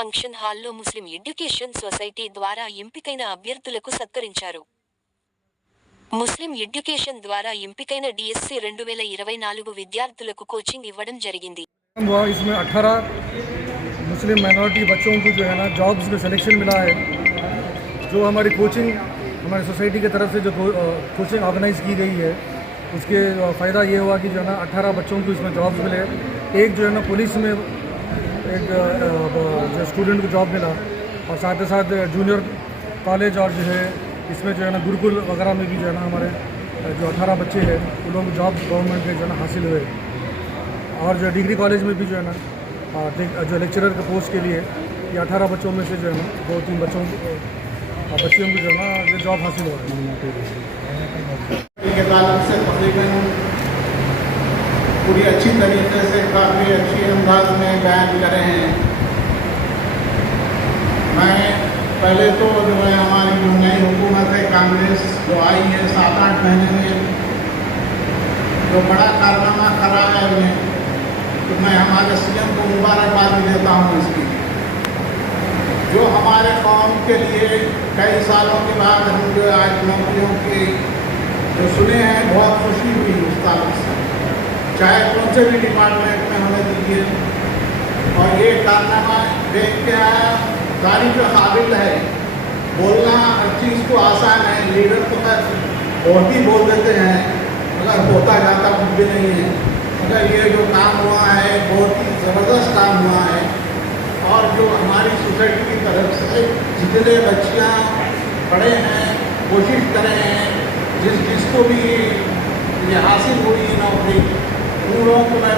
Function హాల్లో ముస్లిం education society ద్వారా ఎంపికైన అభ్యర్థులకు సత్కరించారు. ముస్లిం ఎడ్యుకేషన్ ద్వారా ఎంపికైన డిఎస్సి 2024 విద్యార్థులకు కోచింగ్ ఇవ్వడం జరిగింది. इसमें 18 मुस्लिम माइनॉरिटी बच्चों को जो है ना जॉब्स में सिलेक्शन मिला है। जो हमारी कोचिंग हमारी सोसाइटी की तरफ से जो कोचिंग ऑर्गेनाइज़ की गई है उसके फ़ायदा ये हुआ कि जो है ना 18 बच्चों को इसमें जॉब्स मिले। एक जो है ना पुलिस में एक जो स्टूडेंट को जॉब मिला और साथ ही साथ जूनियर कॉलेज और जो है इसमें जो है ना गुरुकुल वगैरह में भी जो है ना हमारे जो 18 बच्चे हैं उन लोगों को जॉब गवर्नमेंट के जो है ना हासिल हुए। और जो डिग्री कॉलेज में भी जो है ना जो लेक्चरर के पोस्ट के लिए ये 18 बच्चों में से जो है ना 2-3 बच्चियों को जो है ना ये जॉब हासिल हो रही है। तकरीबन पूरी अच्छी तरीके से काफ़ी अच्छी अंदाज में बयान करे हैं। मैं पहले तो जो है हमारी जो नई हुकूमत है कांग्रेस जो आई है 7-8 महीने में जो बड़ा कारनामा करा है उन्हें तो मैं हमारे सीएम को मुबारकबाद देता हूँ इसकी। जो हमारे कौम के लिए कई सालों के बाद हम जो आज नौकरियों की जो सुने हैं बहुत खुशी हुई उस ताल्लुक से, चाहे कौन से भी डिपार्टमेंट में हमें दीजिए। और ये कारनामा देख के आया तारीफ के काबिल है। बोलना हर चीज़ को आसान है, लीडर तो खैर बहुत ही बोल देते हैं मगर होता जाता कुछ भी नहीं है। मगर ये जो काम हुआ है बहुत ही ज़बरदस्त काम हुआ है। और जो हमारी सोसाइटी की तरफ से जितने बच्चियाँ पढ़े हैं कोशिश करें हैं जिसको भी ये हासिल हुई नौकरी उन लोगों को मैं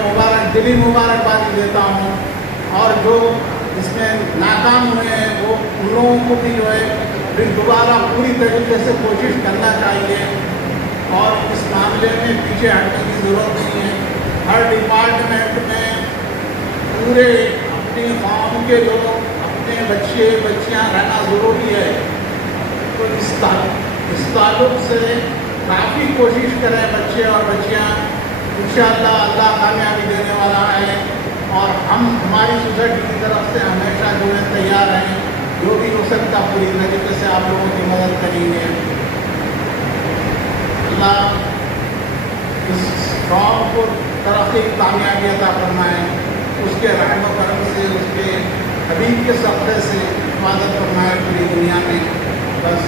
दिली मुबारकबाद देता हूँ। और जो इसमें नाकाम हुए हैं वो उन लोगों को भी जो है फिर दोबारा पूरी तरीके से कोशिश करना चाहिए और इस मामले में पीछे हटने की ज़रूरत नहीं है। हर डिपार्टमेंट में पूरे अपनी कौम के लोग अपने बच्चे बच्चियां रहना ज़रूरी है। तो इस ताल्लुक से काफ़ी कोशिश करें बच्चे और बच्चियां। इंशाअल्लाह अल्लाह कामयाबी देने वाला है और हम हमारी सोसाइटी की तरफ से हमेशा जो है तैयार हैं। जो भी हो सकता पूरी तरीके से आप लोगों की मदद करेंगे। अल्लाह इस कौम को तरक्की कामयाबी अता फरमाए, उसके रहम करम से उसके हबीब के सदक़े से हिफाजत फरमाए पूरी दुनिया में। बस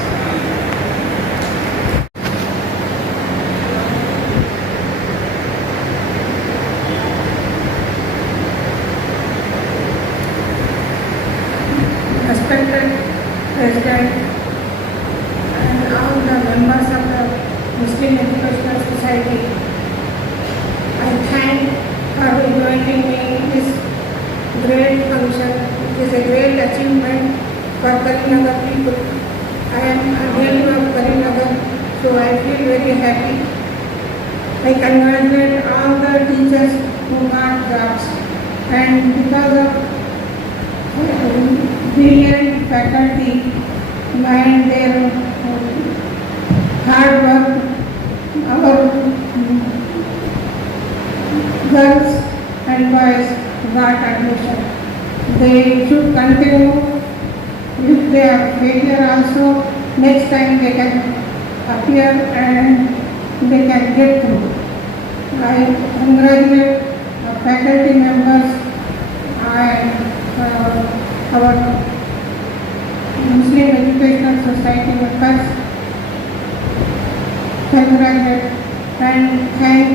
Respected President and all the members of the Muslim Educational Society, I thank for inviting me in this great function. It is a great achievement for Karimnagar people. I am a native of Karimnagar, so I feel very happy. I congratulate all the teachers who got jobs, and because of brilliant faculty and their hard work, our girls and boys got admission. They should continue. If they are failure also, next time they can appear and they can get through. I congratulate the faculty members and our Muslim Educational Society members. Congratulate and thank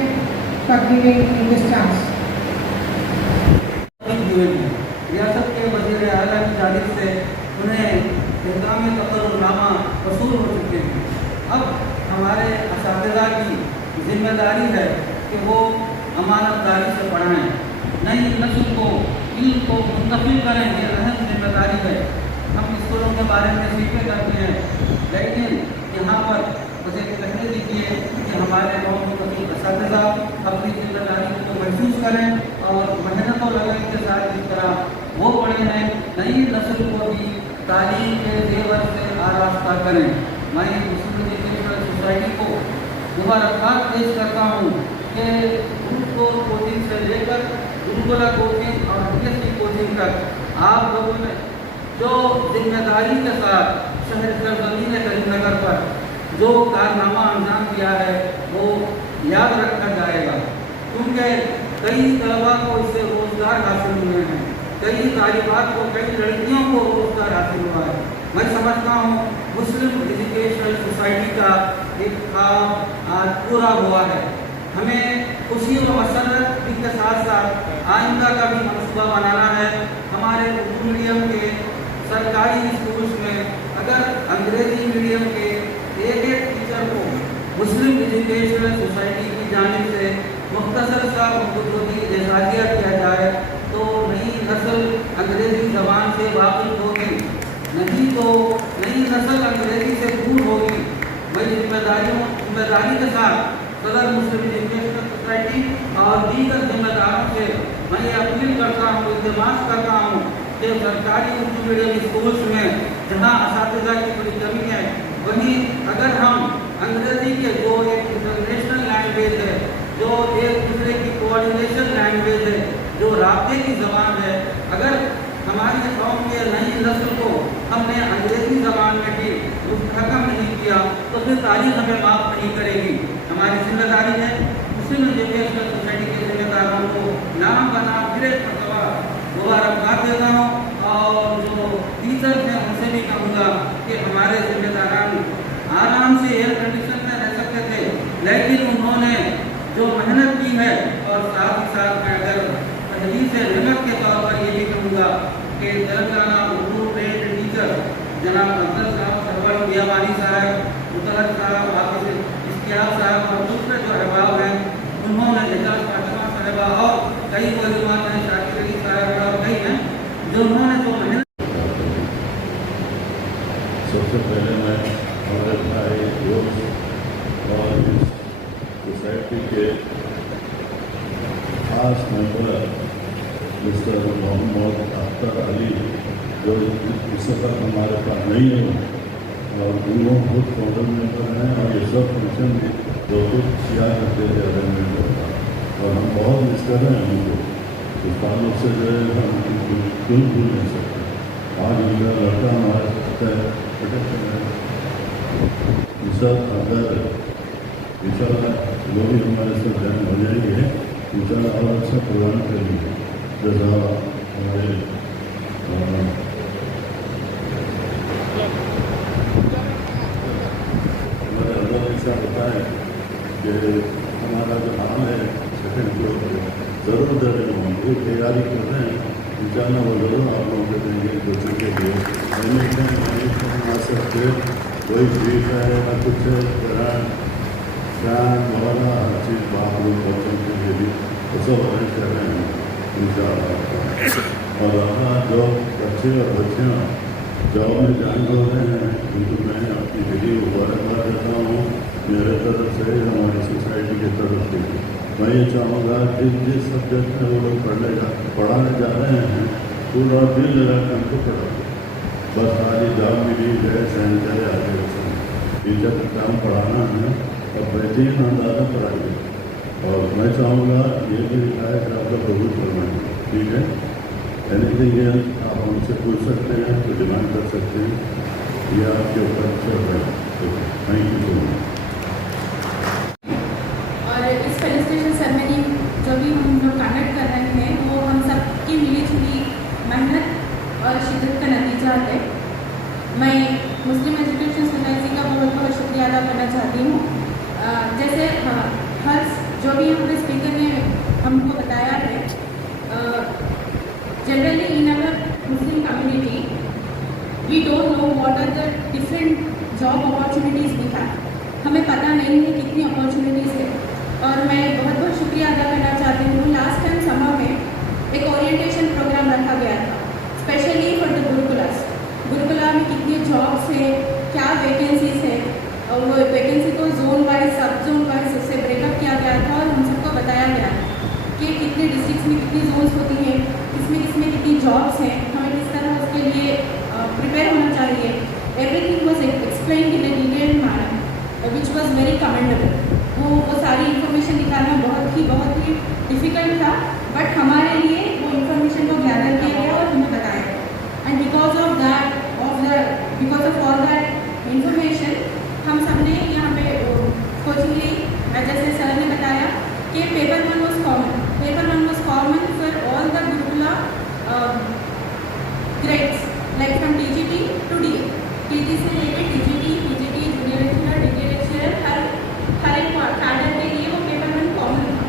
for giving me this chance. रियासत के वज़ीर आला की जानिब से उन्हें इक़ाम तक़र्रुरनामा वसूल हो चुके हैं। अब हमारे असातिज़ा की जिम्मेदारी है कि वो अमानतदारी से पढ़ाएँ, नई नस्ल को इल्म को मुंतकिल करें। ये अहम जिम्मेदारी है। हम स्कूलों के बारे में सीखे करते हैं, लेकिन यहाँ पर मुझे कहने दीजिए कि हमारे असातिज़ा अपनी जिम्मेदारी को महसूस करें और मेहनत और लगन के साथ जिस तरह वो पढ़े हैं नई नस्ल को भी तालीम के जेवर से आरास्ता करें। मैं मुस्लिम एजुकेशनल सोसाइटी को मुबारकबाद पेश करता हूँ कि उनको कोचिंग से लेकर गुरुकुला कोचिंग और पीएचडी कोचिंग तक आप लोगों ने जो जिम्मेदारी के साथ शहर सरजमीन करीमनगर पर जो कारनामा अंजाम दिया है वो याद रखा जाएगा, क्योंकि कई तलबा को इससे रोज़गार हासिल हुए हैं, कई तालिबात को, कई लड़कियों को रोज़गार हासिल हुआ है। मैं समझता हूँ मुस्लिम एजुकेशनल सोसाइटी का एक काम आज पूरा हुआ है। हमें खुशी व मसरत के साथ साथ आइंदा का भी मनसूबा बनाना है। हमारे उर्दू मीडियम के सरकारी स्कूल्स में अगर अंग्रेजी मीडियम के एक टीचर को मुस्लिम एजुकेशनल सोसाइटी की जानिब से मुख्तसर सा खुदगुज़री एजाज़िया किया जाए तो नई नस्ल अंग्रेज़ी ज़बान से वाकिफ़ होगी, नहीं तो नई नस्ल अंग्रेज़ी से दूर होगी। मैं जिम्मेदारी के साथ सदर मुस्लिम एजुकेशनल सोसाइटी और दीगर जिम्मेदारों से मैं ये अपील करता हूँ, इल्तिमास करता हूँ कि सरकारी उर्दू मीडियम स्कूल्स में जहाँ असातिज़ा की बड़ी कमी है, वहीं अगर हम अंग्रेज़ी के जो एक इंटरनेशनल लैंग्वेज है, जो एक दूसरे की कोऑर्डिनेशन लैंग्वेज है, जो राब्ते की ज़बान है, अगर हमारी कौम के नई नस्ल को हमने अंग्रेज़ी ज़बान में भी मुस्तहकम नहीं किया तो फिर तारीख हमें माफ़ नहीं करेगी। हमारी जिम्मेदारी है मुस्लिम एजुकेशनल सोसाइटी के जिम्मेदारों को नाम बना फिर मरतबा मुबारकबाद देता हूँ, और जो टीचर्स हैं उनसे भी कहूँगा कि हमारे जिम्मेदारान आराम से एयर कंडीशन में रह सकते थे, लेकिन उन्होंने जो मेहनत की है, और साथ ही साथ मैं अगर पहली से निमत के तौर पर ये भी कहूँगा कि तेलंगाना उर्दू ट्रेंड टीचर जनाब अफजल साहब, सरवर बियाबानी साहब, मुतलक साहब, हाफिज इश्तियाक साहब और दूसरे जो अहबाब हैं, उन्होंने एजाज फातिमा साहिबा और कई वज़ीरात हैं, शाकिर अली साहब और कई हैं जो उन्होंने जो मेहनत। सबसे पहले मैं हमारे भाई दोस्त और इस सोसाइटी के खास मेंबर मिस्टर मोहम्मद अख्तर अली जो इस वक्त हमारे पास नहीं है, और उनको खुद फाउंडर मेंबर हैं और ये सब फंक्शन जो कुछ किया करते थे अरेंजमेंट का, और हम बहुत मिस कर रहे हैं उनको। इस ताल्लुक से जो है हम बिल्कुल भूल नहीं सकते। आज मेरा लड़का हमारे साथ है, अगर इंशाल्लाह वो भी हमारे साथ जन्म हो जाएंगे, इंशाल्लाह और अच्छा प्रोग्राम करेंगे। जैसा हमारे अल्लाह ऐसा होता है कि हमारा जो नाम है सेकेंड फ्लोर पर ज़रूर दे रहे हैं, वो तैयारी कर रहे हैं, इंशाल्लाह वो ज़रूर आप लोगों को देंगे बच्चों के लिए। आ सकते कोई चीज़ है या कुछ फैन वगैरह हर चीज़ बाथरूम बच्चों के लिए भी वो सब अरेंज कर रहे हैं इंशाल्लाह। और अपना जो बच्चे और बच्चियाँ जॉब में ज्वाइन हो रहे हैं उनको मैं अपनी दिली मुबारकबाद देता हूँ मेरे तरफ से, हमारी सोसाइटी की तरफ से। मैं ये चाहूँगा कि जिस सब्जेक्ट में वो लोग पढ़ाने जा रहे हैं पूरा दिल लगा कर उनको पढ़ाओ। बस सारी जॉब मिली गए सैनिटाइज आगे टीचर का काम पढ़ाना है और बेहतरीन अंदाजा पढ़ाइए। और मैं चाहूँगा ये भी लिखा है कि आप लोग कबूल करवाएँ, ठीक है। एनीथिंग एल्स आप हमसे पूछ सकते हैं, तो डिमांड कर सकते हैं, ये आपके ऊपर चल रहा है। Thank you so much. और इस फेलिसिटेशन सेरेमनी जो भी हम लोग कंडक्ट कर रहे हैं वो हम सब की मिली जुली मेहनत और शिद्दत का नतीजा है। मैं मुस्लिम एजुकेशन सोसाइटी का बहुत बहुत शुक्रिया अदा करना चाहती हूँ। जैसे हर जो भी हमारे स्पीकर ने हमको बताया है, generally in our Muslim community we don't know what are the different job opportunities we have. हमें पता नहीं है कितनी अपॉर्चुनिटीज़ है। और मैं बहुत बहुत शुक्रिया अदा करना चाहती हूँ। लास्ट टाइम समर में एक ओरिएंटेशन प्रोग्राम रखा गया था स्पेशली फॉर द गुरुकुलास। गुरुकुला में कितनी जॉब्स है, क्या वैकेंसीज है, और वो वैकेंसी को जोन वाइज सब जोन वाइज उससे ब्रेकअप किया गया था और हम सबको बताया गया कि कितने डिस्ट्रिक्ट्स में कितनी जोन्स होती हैं, किसमें कितनी जॉब्स हैं, हमें किस तरह उसके लिए प्रिपेयर होना चाहिए। Everything was explain in a detailed manner which was very commendable. वो सारी इन्फॉर्मेशन निकालना बहुत ही डिफ़िकल्ट था, बट हमारे लिए वो इन्फॉर्मेशन को गैदर किया गया और हमें बताया गया। And because of all that information हम सब ने यहाँ पे कोचिंग ली। जैसे सर ने बताया कि paper one was common for all the Gurukula grades, like from TGT to D, TG से लेकर TGT, PGT, junior lecturer, degree lecturer, हर एक कैडर के लिए वो पेपर वन कॉमन था।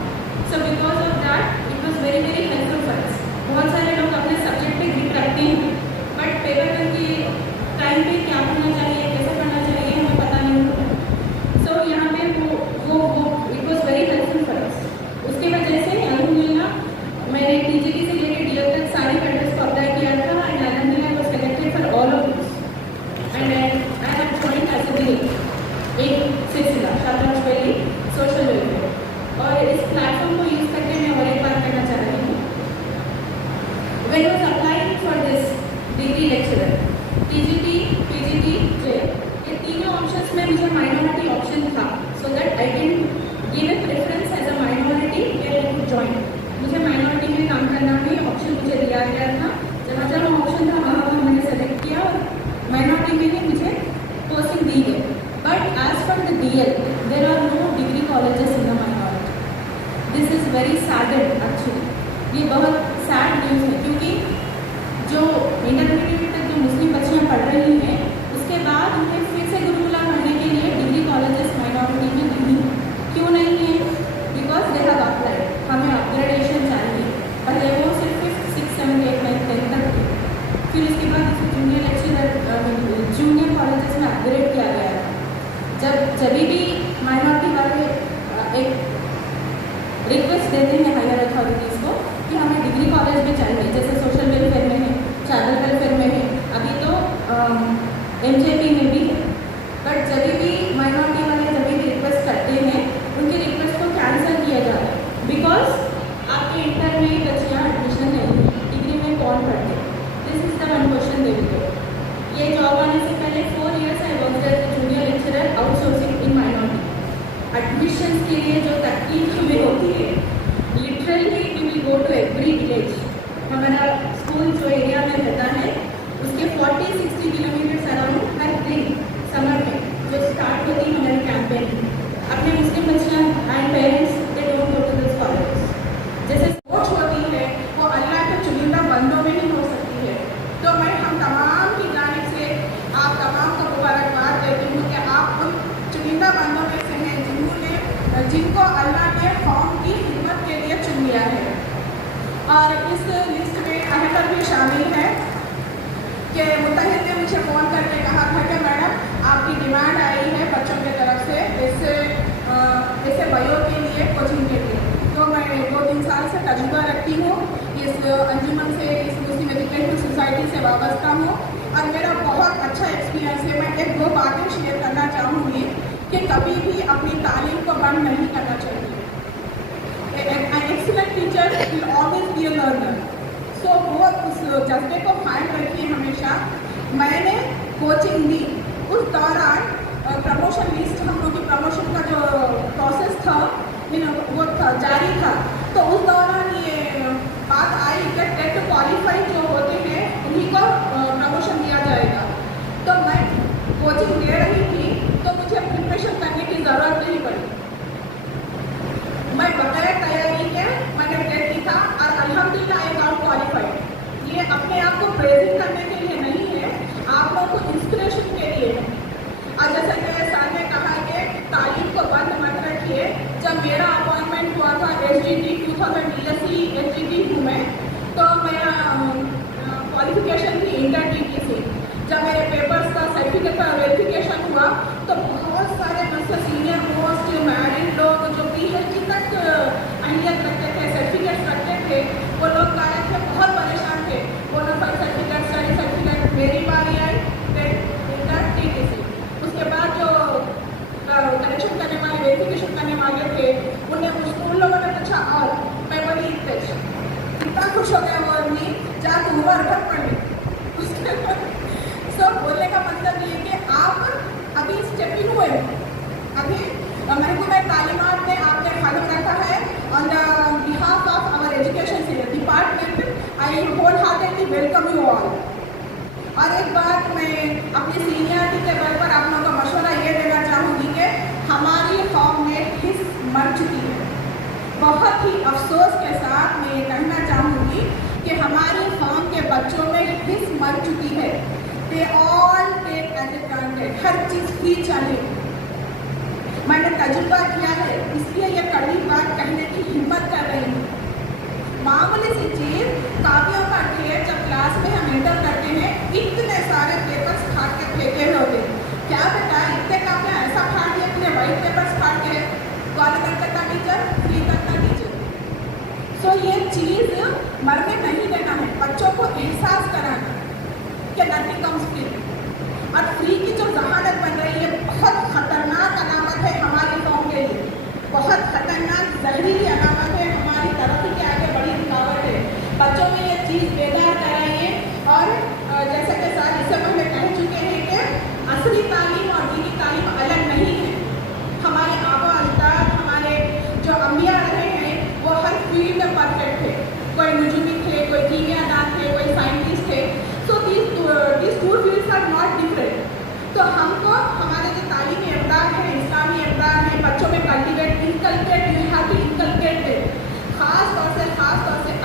So because of that it was very very helpful for us. बहुत सारे लोग अपने सब्जेक्ट पे ग्रिप रखते हैं, बट पेपर वन के टाइम पे क्या करना चाहिए, कैसे करना चाहिए, हमें पता नहीं होता। सो यहाँ पे वो it was very helpful for अस। उसके वजह से अल्हम्दुलिल्लाह मैंने टीजीटी से लेकर डीएल तक सारी कैडर्स को अप्लाई किया था एंड अल्हम्दुलिल्लाह was selected for all of this and I have joined as a DL in सिलसिला शाहतराज वैली सोशल वेलफेयर। और इस प्लेटफॉर्म को यूज़ करके मैं और एक बात कहना चाह रही हूँ। When I was applying for this degree lecturer, TGT, PGT, JEE, ये तीनों ऑप्शंस में मुझे माइनॉरिटी ऑप्शन था, so that I can give a preference as a minority where I could join. मुझे माइनॉरिटी में काम करना में ऑप्शन मुझे दिया गया था। जहाँ ऑप्शन था वहाँ मैंने सेलेक्ट किया और माइनॉरिटी में ही मुझे पोस्टिंग दी गई। But as for the DL, there are no degree colleges in the minority. This is very saddened actually. ये बहुत सैड न्यूज़ है, क्योंकि जो इंटरमीडिएट तक जो मुस्लिम बच्चियाँ पढ़ रही हैं, उसके बाद उन्हें फिर से गुरुकुला पढ़ने के लिए डिग्री कॉलेजेस माइनॉरिटी में नहीं, क्यों नहीं है? Because they have applied. हमें अपग्रेडेशन चाहिए। पहले वो सिर्फ 5th, 6th, 7th, 8th, 9th, 10th तक थे, फिर उसके बाद उसे जूनियर लेक्चरर जूनियर कॉलेजेस में अपग्रेड किया गया था। जब भी माइनॉरिटी वाले एक रिक्वेस्ट देते हैं हायर अथॉरिटीज़ को कि हमें डिग्री कॉलेज में चाहिए, जैसे सोशल वेलफेयर में है, चाइल्ड वेलफेयर में है, अभी तो MJP में भी है। बट जब भी माइनॉरिटी वाले जब भी रिक्वेस्ट करते हैं, उनकी रिक्वेस्ट को कैंसिल किया जाता है। बिकॉज आपके इंटर में बच्चियाँ एडमिशन नहीं है, डिग्री में कौन पढ़ते? This is the one question दे दो। ये जॉब आने से पहले 4 years I work as junior lecturer outsourcing in minority. Admission के लिए जो तकलीफ हमें होती है, literally we will go to every village. हमारा स्कूल जो एरिया में रहता है उसके 40-60 किलोमीटर अराउंड हर दिन समर में जो स्टार्ट होती है हमारी कैंपेन, अपने मुस्लिम बच्चियाँ and parents they don't go to this college. जैसे सोच होती है वो अल्लाह के चुनिंदा बंदों में ही हो सकती है। तो मैं हम तमाम की जानिब से आप तमाम को मुबारकबाद देती हूँ कि आप उन चुनिंदा बंदों में से हैं जिनको अल्लाह ने कौम की खिदमत के लिए चुन लिया है। और इस लिस्ट में अहतर भी शामिल है कि मुतहिद ने मुझे फ़ोन करके कहा था कि मैडम आपकी डिमांड आई है बच्चों की तरफ से ऐसे बयो के लिए, कोचिंग के लिए। तो मैं 2-3 साल से तजुर्बा रखती हूँ इस अंजुमन से, इस मुस्लिम एजुकेशन सोसाइटी से वाबस्ता हूँ और मेरा बहुत अच्छा एक्सपीरियंस है। मैं 1-2 बातें शेयर करना चाहूँगी कि कभी भी अपनी तालीम को बंद नहीं करना चाहिए। An excellent teacher will always be a learner. So वो उस जज्बे को कायम रखिए हमेशा। मैंने कोचिंग ली, उस दौरान प्रमोशन लिस्ट, हम लोग की प्रमोशन का जो प्रोसेस था वो था जारी था। तो उस दौरान ये बात आई कि टेट क्वालिफाइड जो होते हैं उन्हीं को प्रमोशन दिया जाएगा। तो मैं कोचिंग ले रही थी तो मुझे प्रिपरेशन करने की ज़रूरत नहीं पड़ी। मैं बगैर तैयारी के मैंने टेट लिखा और अल्हम्दुलिल्लाह आई गॉट क्वालिफाइड। ये अपने आप को प्रेजिंग करने के लिए नहीं है, आप लोगों को इंस्पिरेशन के लिए है। और जैसे मेरे सर ने कहा कि तालीम को बंद मत रखिए। जब मेरा अपॉइंटमेंट हुआ था SGT 2000 DSC SGT हूँ मैं, तो मेरा क्वालिफिकेशन थी इंटर DT से। जब मेरे पेपर्स का सर्टिफिकेट का वेरिफिकेशन हुआ तो बहुत सारे मुझसे सीनियर मोस्ट मैरिड लोग जो PhD तक अहलियत रखते थे, सर्टिफिकेट्स रखते थे, वो लोग आए थे, बहुत परेशान थे। Bonafide certificate, study certificate. मेरी बारी आई इंटर DT से। उसके बाद जो करेक्शन करने वाले, वेरिफिकेशन करने वाले थे, उन लोगों ने पूछा और मैं बोली इतना खुश हो गया वो आदमी, जा तू उम्र भर पढ़ ली। सो बोलने का मतलब ये कि आप अभी स्टेपिंग हुए, अभी महकूमा तालीमात ने आपने कदम रखा है on the behalf of our education department. I wholeheartedly welcome you all. और एक बात मैं अपनी सीनियरिटी के बल पर आप लोगों को मशवरा ये देना चाहूँगी कि हमारी कौम में हिस्स मर चुकी है। बहुत ही अफसोस के साथ मैं ये कहना चाहूँगी कि हमारी कौम के बच्चों में हिस्स मर चुकी है। दे ऑल टेक एडवांटेज, हर चीज़ फ्री चाहिए। मैंने तजुर्बा किया है, इसलिए ये कड़ी बात कहने की हिम्मत कर रही हूँ। मामूली सी चीज़, कापियों का ढेर जब क्लास में हम एंटर करते हैं, इतने सारे पेपर्स फाड़ के फेंके होते हैं। क्या बेटा इतने कापियाँ ऐसा फाड़ दिया, इतने वाइट पेपर्स फाड़ के कॉलेज करता टीचर, फ्री करता टीचर। सो ये चीज़ मरने नहीं देना है, बच्चों को एहसास कराना कि नथिंग कम्स फ्री। और फ्री की जो जहानत बन रही है, बहुत खतरनाक अलामत है हमारी कौम के लिए, बहुत खतरनाक जहरीली अलामत है, हमारी तरक्की के आगे बड़ी रुकावट है। बच्चों में ये चीज़ बेदार कराइए। और जैसे कि सर इससे पहले कह चुके हैं कि असली तालीम और दीनी तालीम अलग नहीं है। हमारे आबा अजदाद, हमारे जो अम्बिया रहे हैं, वो हर फील्ड में परफेक्ट थे। कोई नजूमी थे, कोई कीमियादान थे, कोई साइंटिस्ट थे। सो these two fields are not different। तो हमको हमारे जो तालीमी इक़दार है, इस्लामी इक़दार है, बच्चों में कल्टिवेट इनकलकेट है। ख़ास तौर से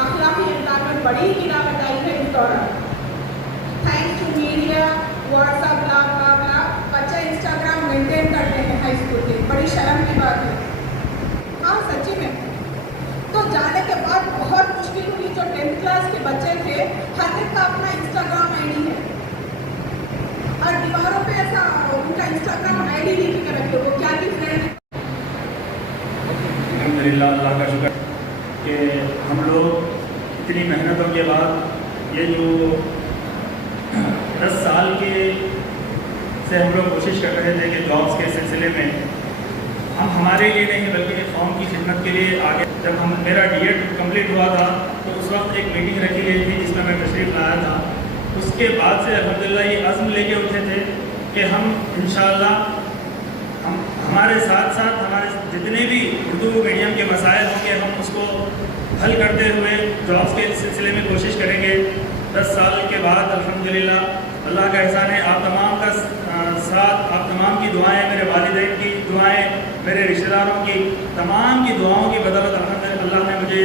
अखलाकी इक़दार में बड़ी गिरावट आई है इस दौरान। थैंक्स टू मीडिया, व्हाट्सअप, ब्ला ब्ला ब्ला, बच्चे इंस्टाग्राम मेंटेन करते हैं हाई स्कूल में, बड़ी शर्म की बात है। हाँ सच्ची में। तो जाने के बाद बहुत मुश्किल हुई। जो 10th क्लास के बच्चे थे, हर एक का अपना इंस्टाग्राम आईडी है और दीवारों पे ऐसा उनका इंस्टाग्राम आईडी लिख के रखे, वो क्या लिख रहे हैं। अल्हम्दुलिल्लाह, अल्लाह का शुक्र कि हम लोग इतनी मेहनतों के बाद ये जो 10 साल के से हम लोग कोशिश कर रहे थे कि जॉब्स के सिलसिले में हम हमारे लिए नहीं बल्कि कौम की खिदमत के लिए आगे। जब मेरा D.Ed कंप्लीट हुआ था तो उस वक्त एक मीटिंग रखी गई थी जिसमें मैं तशरीफ़ लाया था। उसके बाद से अल्हम्दुलिल्लाह ये अज़्म लेके उठे थे कि हम इंशाअल्लाह हमारे साथ साथ हमारे जितने भी उर्दू मीडियम के मसाइल होंगे हम उसको हल करते हुए जॉब्स के सिलसिले में कोशिश करेंगे। 10 साल के बाद अल्हम्दुलिल्लाह अल्लाह का एहसान है, आप तमाम का साथ, आप तमाम की दुआएं, मेरे वालिदैन की दुआएं, मेरे रिश्तेदारों की तमाम की दुआओं की बदौलत अल्लाह ने मुझे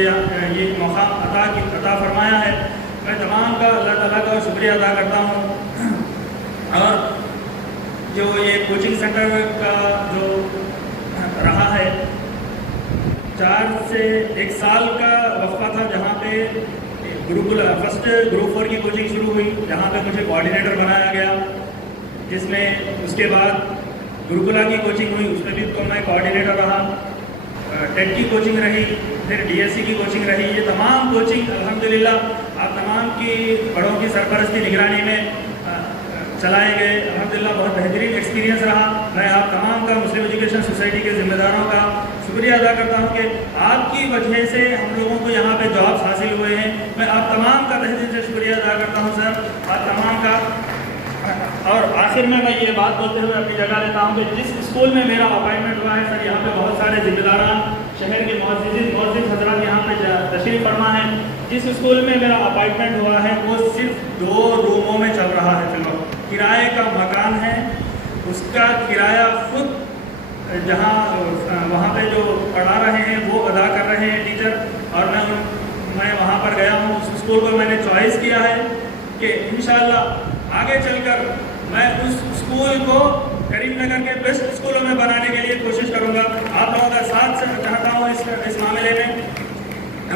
ये मौका अता फरमाया है। मैं तमाम का अल्लाह ताला का शुक्रिया अदा करता हूँ। और जो ये कोचिंग सेंटर का जो रहा है, 4 से 1 साल का वक्फा था जहाँ पे फर्स्ट ग्रुप 4 की कोचिंग शुरू हुई, जहाँ पे मुझे कोऑर्डिनेटर बनाया गया, जिसमें उसके बाद गुरुकुला की कोचिंग हुई, उसमें भी तो मैं कोऑर्डिनेटर रहा। टेट की कोचिंग रही, फिर DSC की कोचिंग रही। ये तमाम कोचिंग अल्हम्दुलिल्लाह आप तमाम की बड़ों की सरपरस्ती निगरानी में चलाए गए। अल्हम्दुलिल्लाह बहुत बेहतरीन एक्सपीरियंस रहा। मैं आप तमाम का मुस्लिम एजुकेशन सोसाइटी के ज़िम्मेदारों का शुक्रिया अदा करता हूँ कि आपकी वजह से हम लोगों को यहाँ पे जॉब्स हासिल हुए हैं। मैं आप तमाम का तहे दिल से शुक्रिया अदा करता हूँ सर, आप तमाम का। और आखिर में मैं ये बात बोलते हुए अपनी जगह लेता हूँ कि जिस स्कूल में मेरा अपॉइंटमेंट हुआ है सर, यहाँ पे बहुत सारे जिम्मेदारान शहर के मौजूद हजरात यहाँ पे तशरीफ़ फरमा है। जिस स्कूल में मेरा अपॉइंटमेंट हुआ है वो सिर्फ 2 रूमों में चल रहा है फिलहाल। किराए का मकान है, उसका किराया खुद जहाँ वहाँ पे जो पढ़ा रहे हैं वो अदा कर रहे हैं टीचर। और मैं वहाँ पर गया हूँ, उस स्कूल को मैंने चॉइस किया है कि इंशाअल्लाह आगे चलकर मैं उस स्कूल को करीमनगर के बेस्ट स्कूलों में बनाने के लिए कोशिश करूँगा। आप लोगों का साथ चाहता हूँ इस मामले में।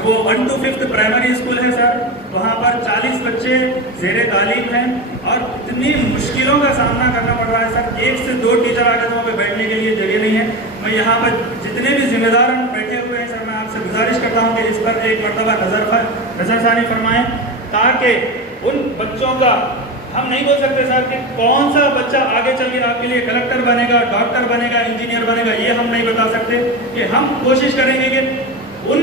वो 1 to 5th प्राइमरी स्कूल है सर, वहाँ पर 40 बच्चे ज़ेरे तालीम हैं और इतनी मुश्किलों का सामना करना पड़ रहा है सर। 1 से 2 टीचर आगे तो वहाँ पे बैठने के लिए जगह नहीं है। मैं यहाँ पर जितने भी जिम्मेदार बैठे हुए हैं सर, मैं आपसे गुजारिश करता हूँ कि इस पर एक मरतबा नज़रसानी फरमाएँ, ताकि उन बच्चों का हम नहीं बोल सकते सर कि कौन सा बच्चा आगे चल के आपके लिए कलेक्टर बनेगा, डॉक्टर बनेगा, इंजीनियर बनेगा, ये हम नहीं बता सकते। कि हम कोशिश करेंगे कि उन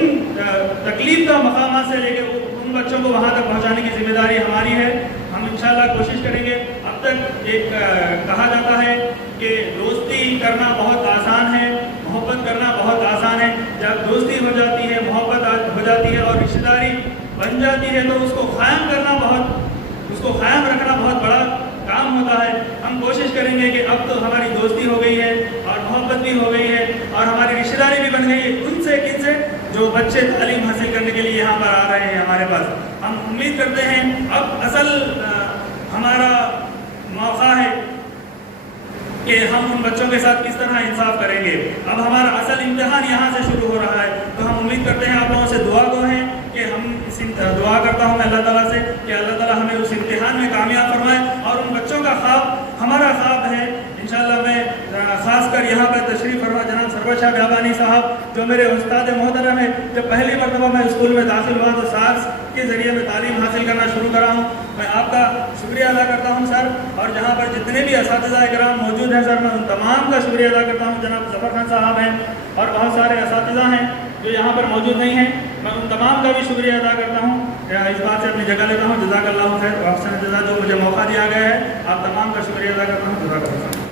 तकलीफ का मकाम से लेकर उन बच्चों को वहाँ तक पहुँचाने की जिम्मेदारी हमारी है। हम इंशाल्लाह कोशिश करेंगे। अब तक एक कहा जाता है कि दोस्ती करना बहुत आसान है, मोहब्बत करना बहुत आसान है। जब दोस्ती हो जाती है, मोहब्बत हो जाती है और रिश्तेदारी बन जाती है तो उसको कायम करना बहुत उसको कायम रखना बहुत बड़ा काम होता है। हम कोशिश करेंगे कि अब तो हमारी दोस्ती हो गई है और मोहब्बत भी हो गई है और हमारी रिश्तेदारी भी बन गई है उनसे किनसे जो बच्चे तालीम हासिल करने के लिए यहाँ पर आ रहे हैं हमारे पास। हम उम्मीद करते हैं अब असल हमारा मौका है कि हम उन बच्चों के साथ किस तरह इंसाफ करेंगे। अब हमारा असल इम्तिहान यहाँ से शुरू हो रहा है, तो हम उम्मीद करते हैं आप लोगों से दुआ को हैं कि हम दुआ करता हूँ मैं अल्लाह ताला से कि अल्लाह ताला हमें उस इम्तिहान में कामयाब फरमाए और उन बच्चों का ख्वाब हमारा ख्वाब है। इंशाअल्लाह मैं खासकर यहाँ पर तशरीफ़ फरमा जनाब सरवर शाह बियाबानी साहब जो मेरे उस्ताद मोहतरम है, जब पहली मरतबा मैं स्कूल में दाखिल हुआ तो सार्स के ज़रिए मैं तालीम हासिल करना शुरू करा हूँ। मैं आपका शुक्रिया अदा करता हूँ सर, और जहाँ पर जितने भी असातिज़ा इकराम मौजूद हैं सर मैं उन तमाम का शुक्रिया अदा करता हूँ। जनाब ज़फ़र खान साहब हैं और बहुत सारे असातिज़ा हैं जो यहाँ पर मौजूद नहीं हैं, मैं उन तमाम का भी शुक्रिया अदा करता हूँ। इस बात से अपनी जगह लेता हूँ। जज़ाकल्लाहु खैर, अहसन जज़ा जो मुझे मौका दिया गया है, आप तमाम का शुक्रिया अदा करता हूँ। जज़ाकल्लाह।